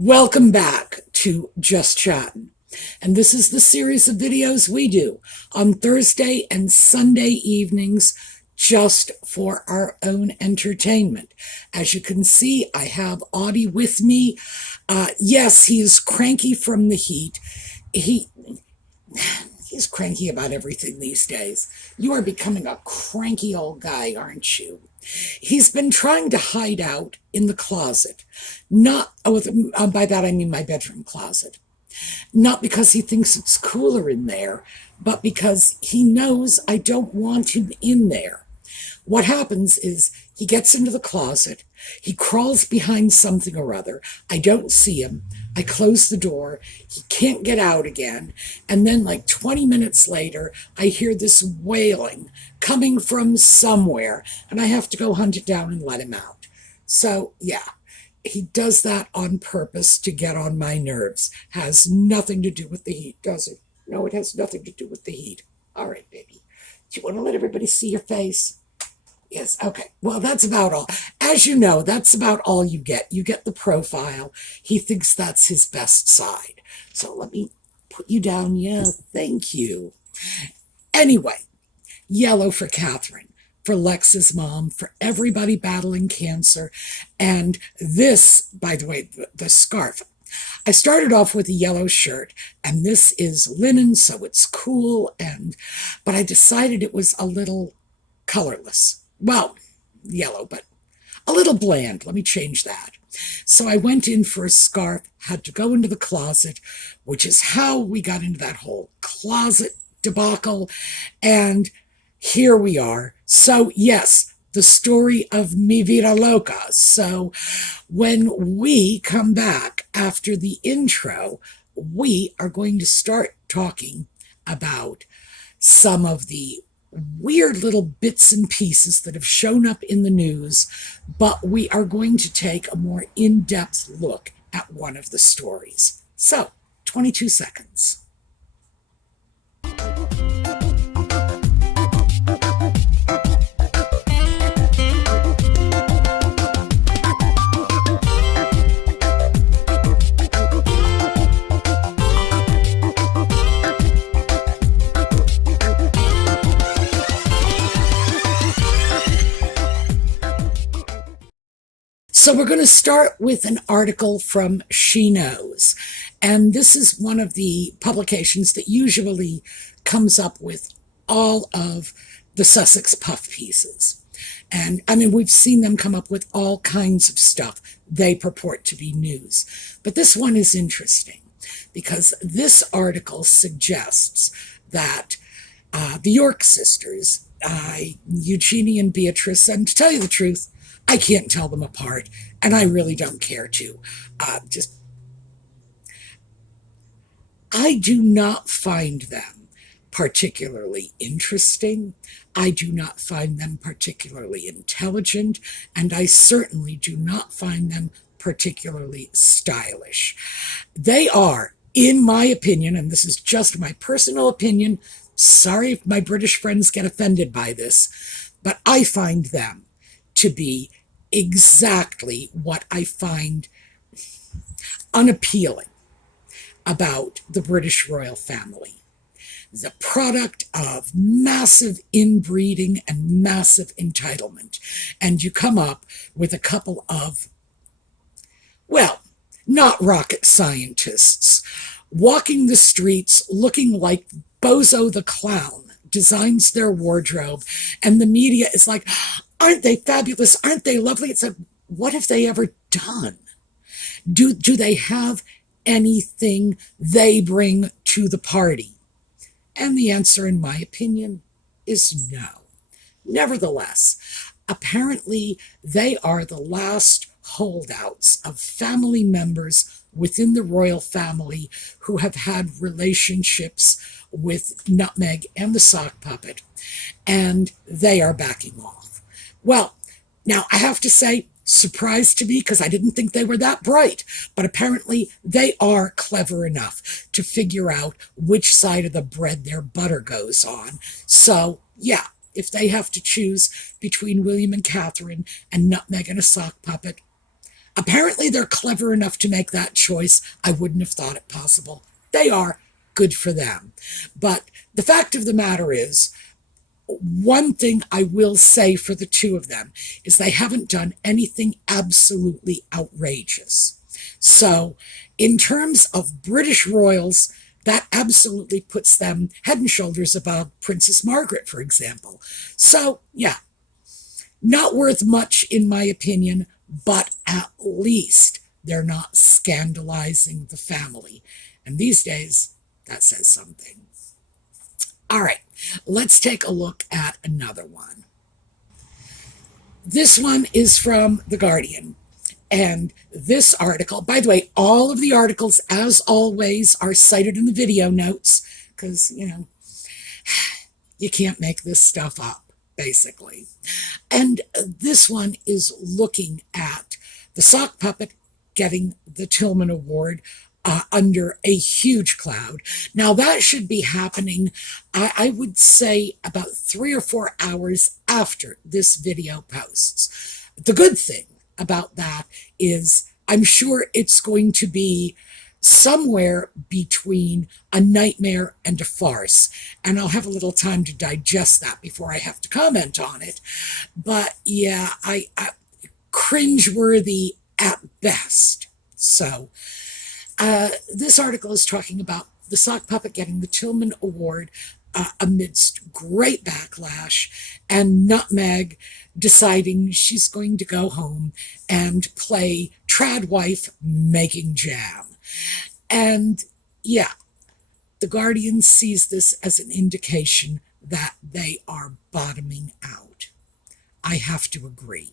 Welcome back to Just Chattin. And this is the series of videos we do on Thursday and Sunday evenings just for our own entertainment. As you can see, I have Audie with me. Yes, he is cranky from the heat. He's cranky about everything these days. You are becoming a cranky old guy, aren't you? He's been trying to hide out in the closet. Not by that I mean my bedroom closet. Not because he thinks it's cooler in there, but because he knows I don't want him in there. What happens is he gets into the closet, he crawls behind something or other. I don't see him. I close the door. He can't get out again. And then, like 20 minutes later, I hear this wailing coming from somewhere, and I have to go hunt it down and let him out. So, yeah, he does that on purpose to get on my nerves. Has nothing to do with the heat, does it? No, it has nothing to do with the heat. All right, baby. Do you want to let everybody see your face? Yes, okay. Well, that's about all. As you know, that's about all you get. You get the profile. He thinks that's his best side. So let me put you down. Yeah, thank you. Anyway, yellow for Catherine, for Lex's mom, for everybody battling cancer. And this, by the way, the scarf. I started off with a yellow shirt, and this is linen, so it's cool, but I decided it was a little colorless. Well, yellow, but a little bland. Let me change that. So I went in for a scarf, had to go into the closet, which is how we got into that whole closet debacle. And here we are. So yes, the story of Mi Vida Loca. So when we come back after the intro, we are going to start talking about some of the weird little bits and pieces that have shown up in the news, but we are going to take a more in-depth look at one of the stories. So, 22 seconds. So we're going to start with an article from She Knows. And this is one of the publications that usually comes up with all of the Sussex puff pieces. And I mean, we've seen them come up with all kinds of stuff they purport to be news. But this one is interesting because this article suggests that the York sisters, Eugenie and Beatrice, and to tell you the truth, I can't tell them apart, and I really don't care to. I do not find them particularly interesting. I do not find them particularly intelligent, and I certainly do not find them particularly stylish. They are, in my opinion, and this is just my personal opinion, sorry if my British friends get offended by this, but I find them to be exactly what I find unappealing about the British royal family. The product of massive inbreeding and massive entitlement. And you come up with a couple of, well, not rocket scientists, walking the streets looking like Bozo the Clown designs their wardrobe, and the media is like, aren't they fabulous? Aren't they lovely? It's like, what have they ever done? Do they have anything they bring to the party? And the answer, in my opinion, is no. Nevertheless, apparently they are the last holdouts of family members within the royal family who have had relationships with Nutmeg and the sock puppet, and they are backing off. Well, now I have to say, surprised to me because I didn't think they were that bright, but apparently they are clever enough to figure out which side of the bread their butter goes on. So, yeah, if they have to choose between William and Catherine and Nutmeg and a sock puppet, Apparently, they're clever enough to make that choice. I wouldn't have thought it possible. They are. Good for them. But the fact of the matter is, one thing I will say for the two of them is they haven't done anything absolutely outrageous. So, in terms of British royals, that absolutely puts them head and shoulders above Princess Margaret, for example. So, yeah, not worth much in my opinion, but at least they're not scandalizing the family. And these days, that says something. All right, let's take a look at another one. This one is from The Guardian. And this article, by the way, all of the articles, as always, are cited in the video notes because, you can't make this stuff up, basically. And this one is looking at the sock puppet getting the Tillman Award under a huge cloud. Now, that should be happening, I would say, about 3 or 4 hours after this video posts. The good thing about that is I'm sure it's going to be somewhere between a nightmare and a farce. And I'll have a little time to digest that before I have to comment on it. But yeah, I cringeworthy at best. So, this article is talking about the sock puppet getting the Tillman Award amidst great backlash, and Nutmeg deciding she's going to go home and play trad wife making jam. And yeah, The Guardian sees this as an indication that they are bottoming out. I have to agree.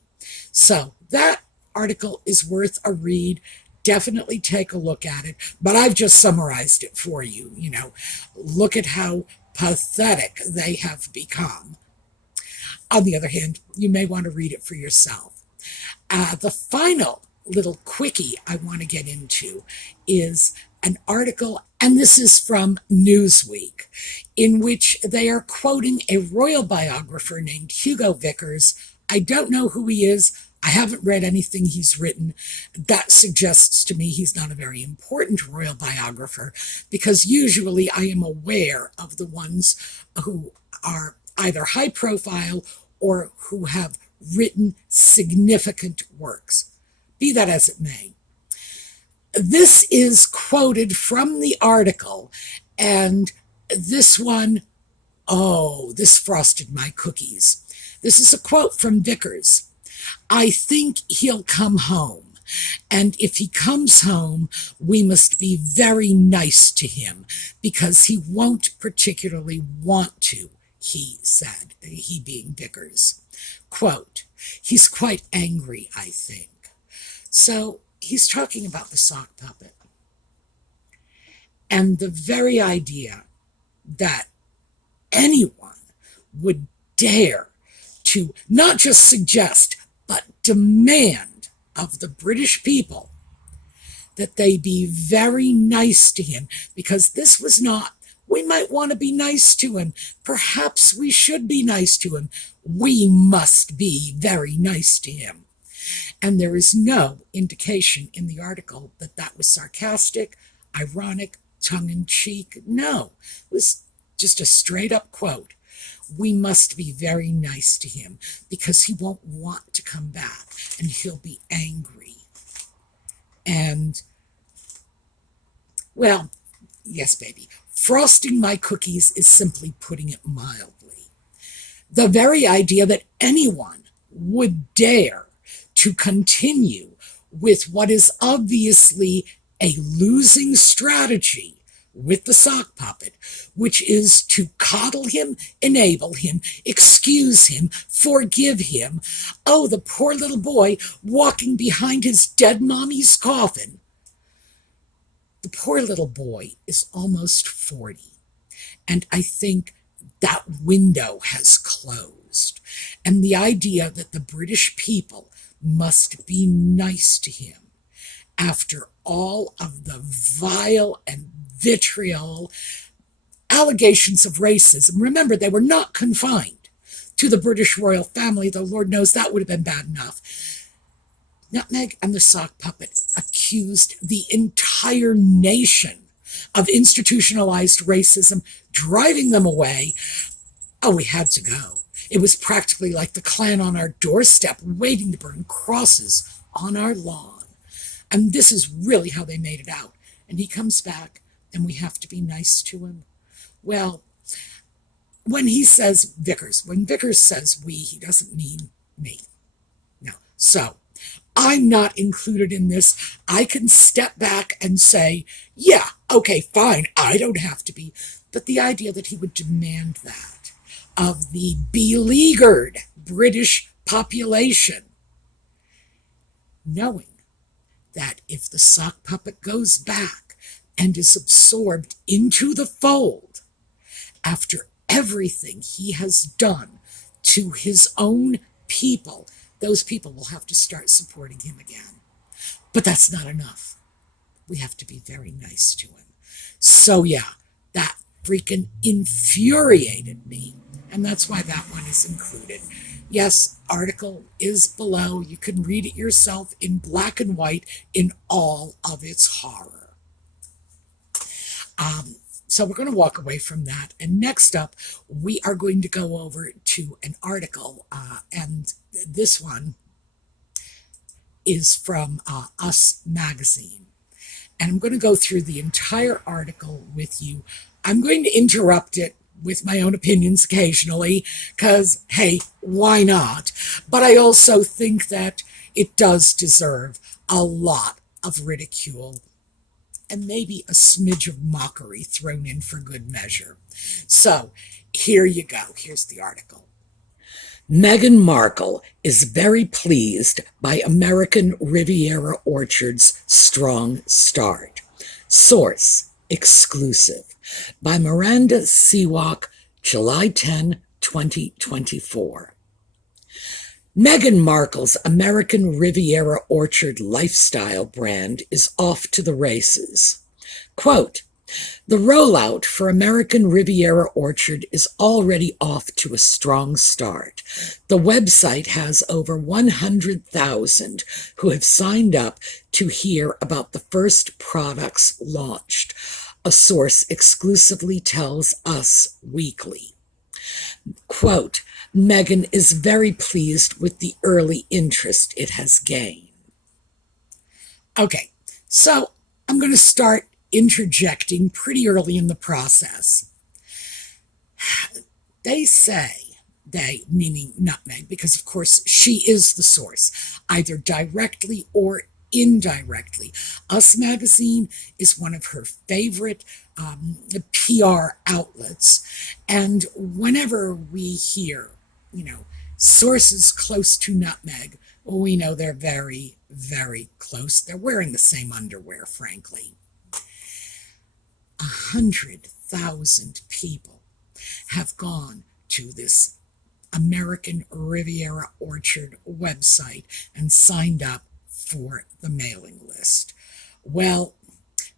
So that article is worth a read. Definitely take a look at it, but I've just summarized it for you. Look at how pathetic they have become. On the other hand, you may want to read it for yourself. The final little quickie I want to get into is an article, and this is from Newsweek, in which they are quoting a royal biographer named Hugo Vickers. I don't know who he is. I haven't read anything he's written. That suggests to me he's not a very important royal biographer, because usually I am aware of the ones who are either high profile or who have written significant works. Be that as it may. This is quoted from the article, and this one, oh, this frosted my cookies. This is a quote from Vickers. I think he'll come home, and if he comes home, we must be very nice to him, because he won't particularly want to, he said, he being Vickers. Quote, he's quite angry, I think. So he's talking about the sock puppet. And the very idea that anyone would dare to not just suggest, but demand of the British people that they be very nice to him, because this was not, we might want to be nice to him. Perhaps we should be nice to him. We must be very nice to him. And there is no indication in the article that that was sarcastic, ironic, tongue-in-cheek. No, it was just a straight-up quote. We must be very nice to him because he won't want to come back and he'll be angry. And, well, yes, baby, frosting my cookies is simply putting it mildly. The very idea that anyone would dare to continue with what is obviously a losing strategy with the sock puppet, which is to coddle him, enable him, excuse him, forgive him. Oh, the poor little boy walking behind his dead mommy's coffin. The poor little boy is almost 40, and I think that window has closed. And the idea that the British people must be nice to him after all of the vile and vitriol allegations of racism. Remember, they were not confined to the British royal family, though Lord knows that would have been bad enough. Nutmeg and the sock puppet accused the entire nation of institutionalized racism, driving them away. Oh, we had to go. It was practically like the Klan on our doorstep, waiting to burn crosses on our lawn. And this is really how they made it out. And he comes back, and we have to be nice to him. Well, when he says Vickers, when Vickers says we, he doesn't mean me. No. So I'm not included in this. I can step back and say, yeah, okay, fine, I don't have to be. But the idea that he would demand that of the beleaguered British population, knowing that if the sock puppet goes back and is absorbed into the fold after everything he has done to his own people, those people will have to start supporting him again. But that's not enough. We have to be very nice to him. So yeah, that freaking infuriated me. And that's why that one is included. Yes, article is below. You can read it yourself in black and white in all of its horror. So we're going to walk away from that. And next up, we are going to go over to an article. And this one is from Us Magazine. And I'm going to go through the entire article with you. I'm going to interrupt it with my own opinions occasionally, because, hey, why not? But I also think that it does deserve a lot of ridicule and maybe a smidge of mockery thrown in for good measure. So here you go. Here's the article. Meghan Markle is very pleased by American Riviera Orchard's strong start. Source, exclusive, by Miranda Sewak, July 10, 2024. Meghan Markle's American Riviera Orchard lifestyle brand is off to the races. Quote, the rollout for American Riviera Orchard is already off to a strong start. The website has over 100,000 who have signed up to hear about the first products launched, a source exclusively tells Us Weekly. Quote, Meghan is very pleased with the early interest it has gained. Okay, so I'm going to start interjecting pretty early in the process. They say, they meaning Nutmeg, because of course she is the source, either directly or indirectly. Us Magazine is one of her favorite PR outlets, and whenever we hear, sources close to Nutmeg, we know they're very, very close. They're wearing the same underwear, frankly. 100,000 people have gone to this American Riviera Orchard website and signed up for the mailing list. Well,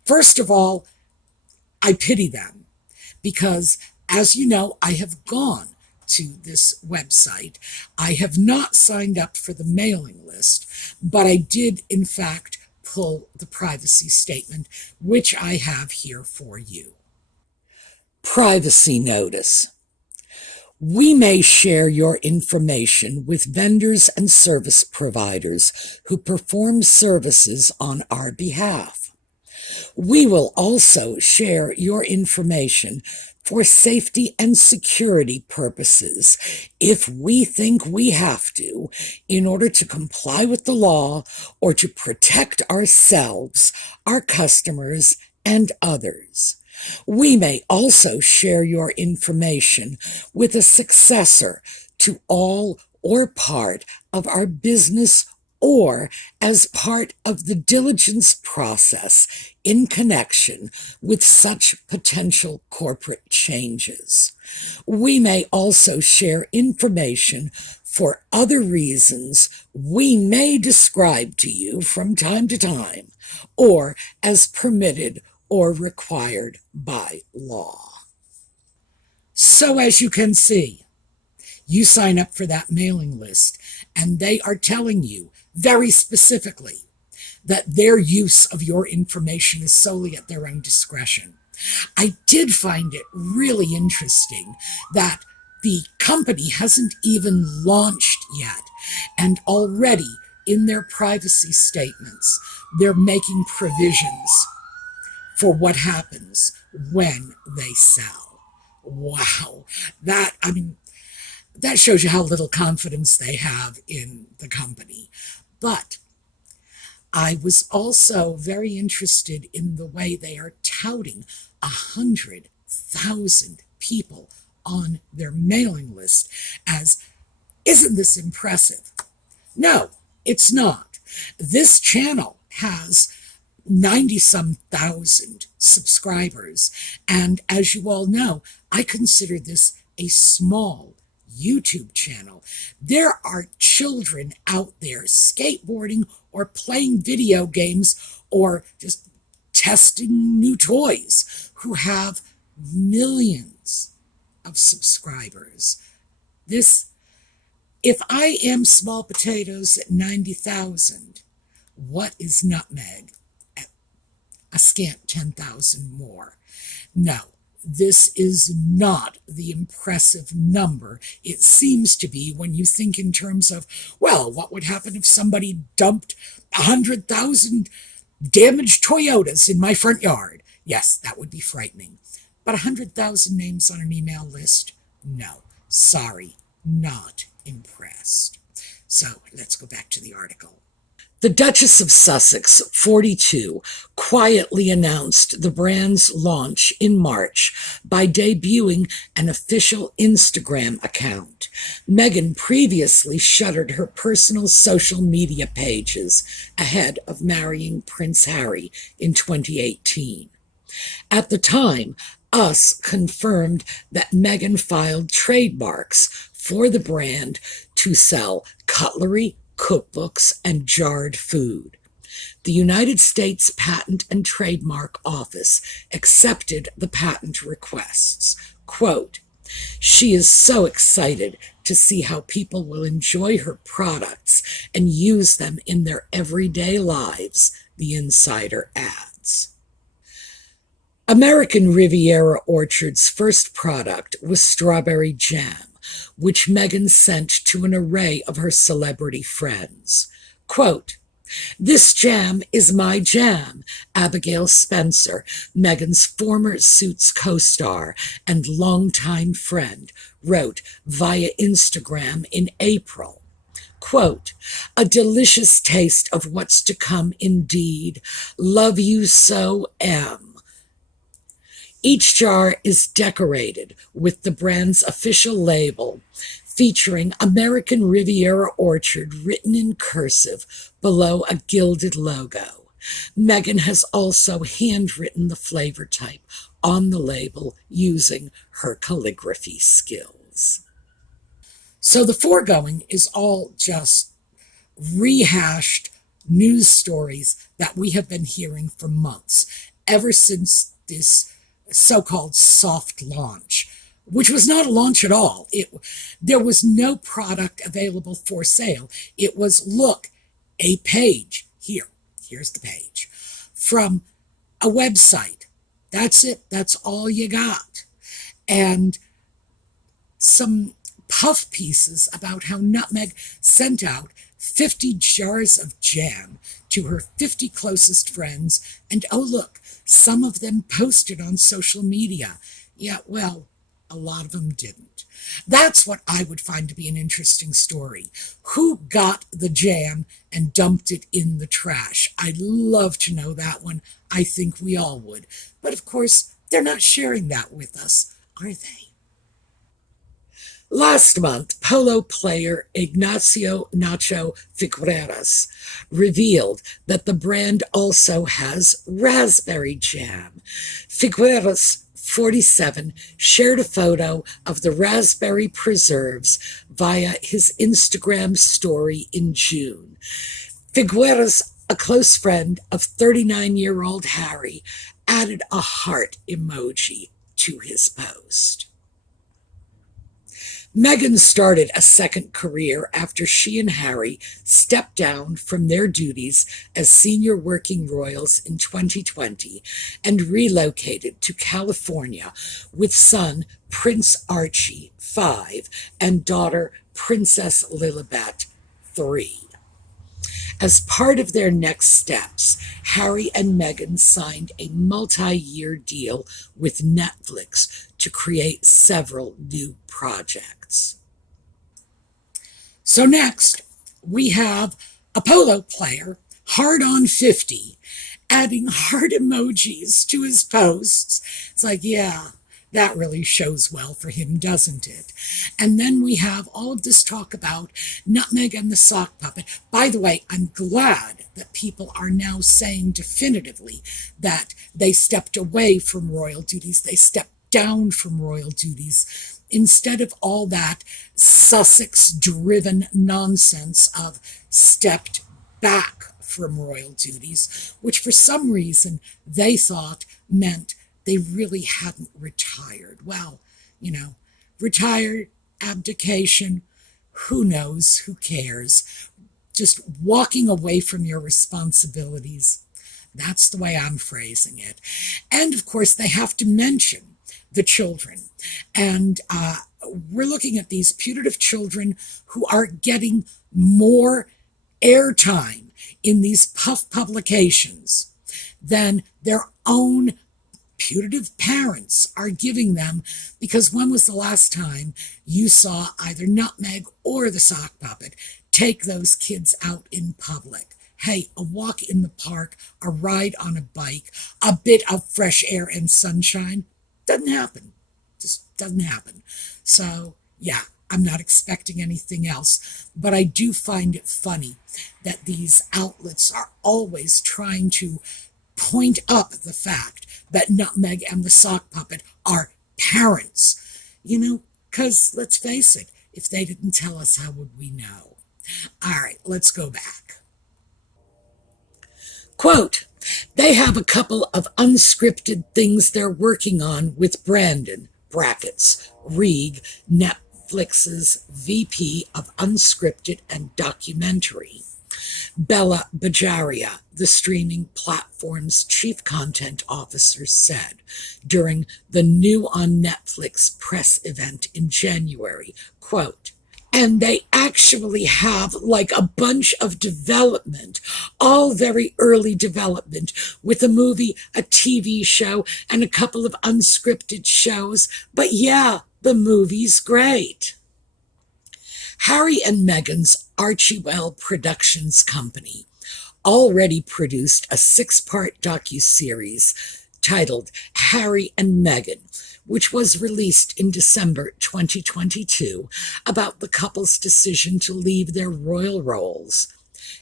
first of all, I pity them because, as you know, I have gone to this website. I have not signed up for the mailing list, but I did, in fact, pull the privacy statement, which I have here for you. Privacy notice. We may share your information with vendors and service providers who perform services on our behalf. We will also share your information for safety and security purposes if we think we have to in order to comply with the law or to protect ourselves, our customers, and others. We may also share your information with a successor to all or part of our business or as part of the diligence process in connection with such potential corporate changes. We may also share information for other reasons we may describe to you from time to time, or as permitted or required by law. So as you can see, you sign up for that mailing list, and they are telling you very specifically that their use of your information is solely at their own discretion. I did find it really interesting that the company hasn't even launched yet, and already in their privacy statements, they're making provisions for what happens when they sell. Wow. That shows you how little confidence they have in the company. But I was also very interested in the way they are touting 100,000 people on their mailing list as, isn't this impressive? No, it's not. This channel has 90-some thousand subscribers, and as you all know, I consider this a small YouTube channel. There are children out there skateboarding or playing video games or just testing new toys who have millions of subscribers. If I am small potatoes at 90,000, what is nutmeg at a scant 10,000 more? No. This is not the impressive number it seems to be when you think in terms of, well, what would happen if somebody dumped 100,000 damaged Toyotas in my front yard? Yes, that would be frightening. But 100,000 names on an email list? No. Sorry, not impressed. So let's go back to the article. The Duchess of Sussex, 42, quietly announced the brand's launch in March by debuting an official Instagram account. Meghan previously shuttered her personal social media pages ahead of marrying Prince Harry in 2018. At the time, Us confirmed that Meghan filed trademarks for the brand to sell cutlery, cookbooks, and jarred food. The United States Patent and Trademark Office accepted the patent requests. Quote, "She is so excited to see how people will enjoy her products and use them in their everyday lives," the insider adds. American Riviera Orchard's first product was strawberry jam, which Meghan sent to an array of her celebrity friends. Quote, "This jam is my jam," Abigail Spencer, Meghan's former Suits co-star and longtime friend, wrote via Instagram in April. Quote, "A delicious taste of what's to come indeed. Love you so, M." Each jar is decorated with the brand's official label, featuring American Riviera Orchard written in cursive below a gilded logo. Meghan has also handwritten the flavor type on the label using her calligraphy skills. So the foregoing is all just rehashed news stories that we have been hearing for months, ever since this so-called soft launch, which was not a launch at all. There was no product available for sale. It was, look, a page. Here's the page. From a website. That's it. That's all you got. And some puff pieces about how Nutmeg sent out 50 jars of jam to her 50 closest friends, and oh look, some of them posted on social media. Yeah, well, a lot of them didn't. That's what I would find to be an interesting story. Who got the jam and dumped it in the trash? I'd love to know that one. I think we all would. But of course, they're not sharing that with us, are they? Last month, polo player Ignacio Nacho Figueras revealed that the brand also has raspberry jam. Figueras, 47, shared a photo of the raspberry preserves via his Instagram story in June. Figueras, a close friend of 39-year-old Harry, added a heart emoji to his post. Meghan started a second career after she and Harry stepped down from their duties as senior working royals in 2020 and relocated to California with son Prince Archie, 5, and daughter Princess Lilibet, 3. As part of their next steps, Harry and Meghan signed a multi-year deal with Netflix to create several new projects. So next, we have a polo player, hard on 50, adding heart emojis to his posts. It's like, yeah, that really shows well for him, doesn't it? And then we have all of this talk about Nutmeg and the sock puppet. By the way, I'm glad that people are now saying definitively that they stepped away from royal duties. They stepped down from royal duties instead of all that Sussex-driven nonsense of stepped back from royal duties, which for some reason they thought meant they really hadn't retired. Well, retired, abdication, who knows, who cares? Just walking away from your responsibilities. That's the way I'm phrasing it. And of course, they have to mention the children. And we're looking at these putative children who are getting more airtime in these puff publications than their own putative parents are giving them, because when was the last time you saw either Nutmeg or the sock puppet take those kids out in public? Hey, a walk in the park, a ride on a bike, a bit of fresh air and sunshine, doesn't happen. Just doesn't happen. So, yeah, I'm not expecting anything else, but I do find it funny that these outlets are always trying to point up the fact that Nutmeg and the sock puppet are parents. Because let's face it, if they didn't tell us, how would we know? All right, let's go back. Quote, they have a couple of unscripted things they're working on with Brandon, brackets, Reeg, Netflix's VP of Unscripted and Documentary. Bella Bajaria, the streaming platform's chief content officer, said during the new on Netflix press event in January, quote, and they actually have like a bunch of development, all very early development, with a movie, a TV show, and a couple of unscripted shows. But yeah, the movie's great. Harry and Meghan's Archewell Productions Company already produced a 6-part docuseries titled Harry and Meghan, which was released in December 2022, about the couple's decision to leave their royal roles,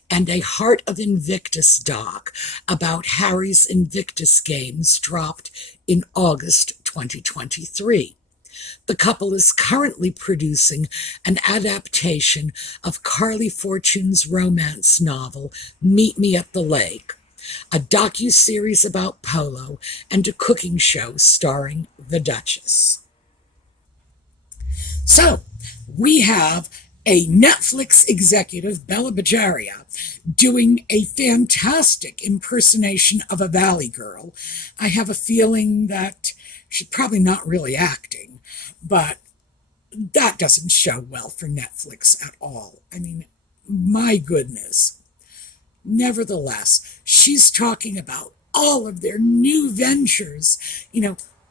and a Heart of Invictus doc about Harry's Invictus Games dropped in August 2023. The couple is currently producing an adaptation of Carly Fortune's romance novel, Meet Me at the Lake, a docuseries about polo, and a cooking show starring the Duchess. So, we have a Netflix executive, Bella Bajaria, doing a fantastic impersonation of a Valley girl. I have a feeling that she's probably not really acting, but that doesn't show well for Netflix at all. I mean, my goodness. Nevertheless, she's talking about all of their new ventures.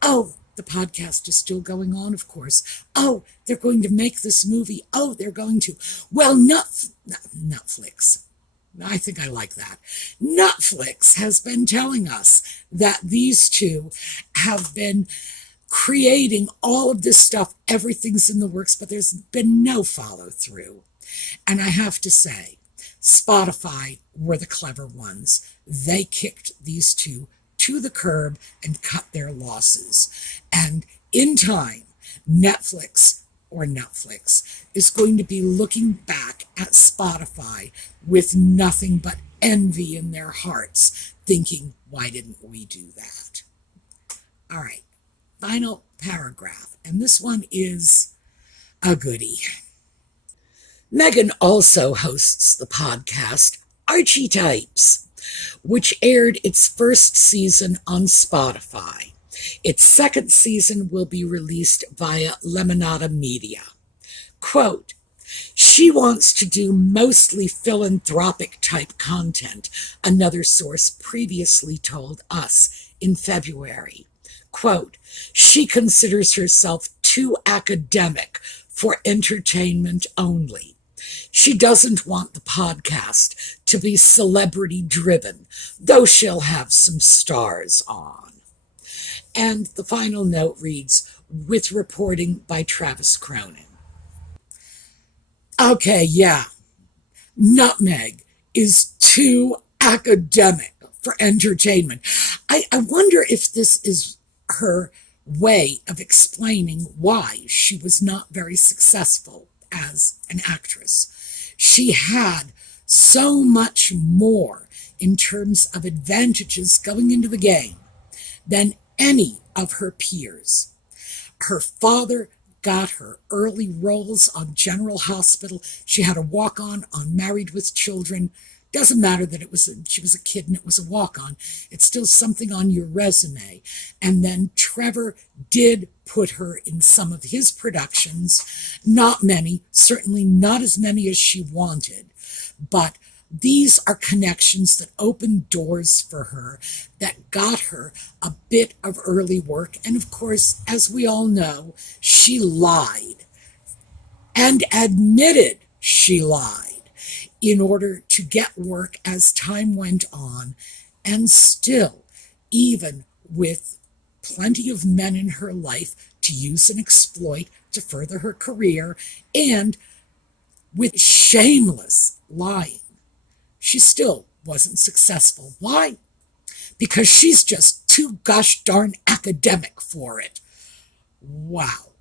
Oh, the podcast is still going on, of course. Oh, they're going to make this movie. Oh, they're going to. Well, Netflix. I think I like that. Netflix has been telling us that these two have been creating all of this stuff. Everything's in the works, but there's been no follow through. And I have to say, Spotify were the clever ones. They kicked these two to the curb and cut their losses. And in time, Netflix is going to be looking back at Spotify with nothing but envy in their hearts, thinking, why didn't we do that? All right, final paragraph. And this one is a goodie. Meghan also hosts the podcast Archetypes, which aired its first season on Spotify. Its second season will be released via Lemonada Media. Quote, she wants to do mostly philanthropic type content, another source previously told us in February. Quote, she considers herself too academic for entertainment only. She doesn't want the podcast to be celebrity driven, though she'll have some stars on. And the final note reads, with reporting by Travis Cronin. Okay, yeah, Nutmeg is too academic for entertainment. I wonder if this is her way of explaining why she was not very successful as an actress. She had so much more in terms of advantages going into the game than any of her peers. Her father got her early roles on General Hospital. She had a walk-on on Married with Children. Doesn't matter that she was a kid and it was a walk-on. It's still something on your resume. And then Trevor did put her in some of his productions. Not many, certainly not as many as she wanted. But these are connections that opened doors for her, that got her a bit of early work. And of course, as we all know, she lied and admitted she lied in order to get work as time went on. And still, even with plenty of men in her life to use and exploit to further her career, and with shameless lying, she still wasn't successful. Why? Because she's just too gosh darn academic for it. Wow.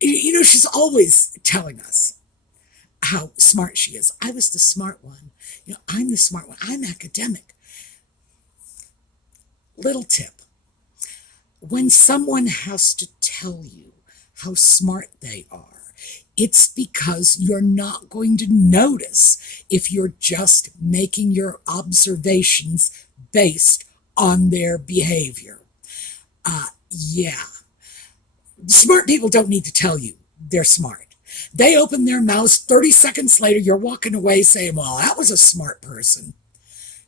She's always telling us how smart she is. I was the smart one. I'm the smart one. I'm academic. Little tip. When someone has to tell you how smart they are, it's because you're not going to notice if you're just making your observations based on their behavior. Yeah. Smart people don't need to tell you they're smart. They open their mouths, 30 seconds later, you're walking away saying, well, that was a smart person.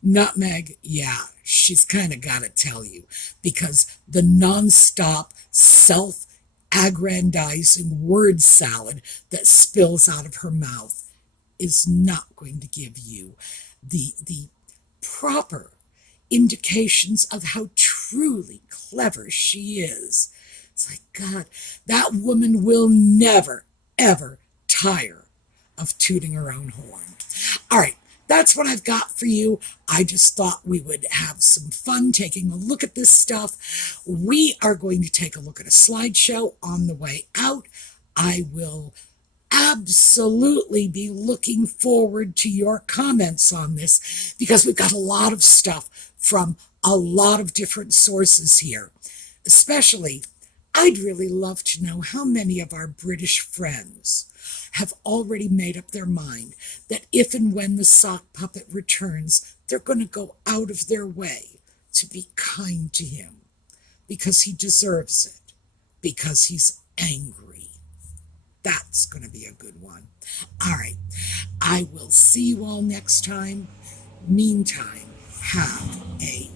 Nutmeg, yeah, she's kind of got to tell you, because the nonstop self-aggrandizing word salad that spills out of her mouth is not going to give you the proper indications of how truly clever she is. It's like, God, that woman will never, ever tire of tooting her own horn. All right. That's what I've got for you. I just thought we would have some fun taking a look at this stuff. We are going to take a look at a slideshow on the way out. I will absolutely be looking forward to your comments on this, because we've got a lot of stuff from a lot of different sources here. Especially, I'd really love to know how many of our British friends have already made up their mind that if and when the sock puppet returns, they're going to go out of their way to be kind to him, because he deserves it, because he's angry. That's going to be a good one. All right. I will see you all next time. Meantime, have a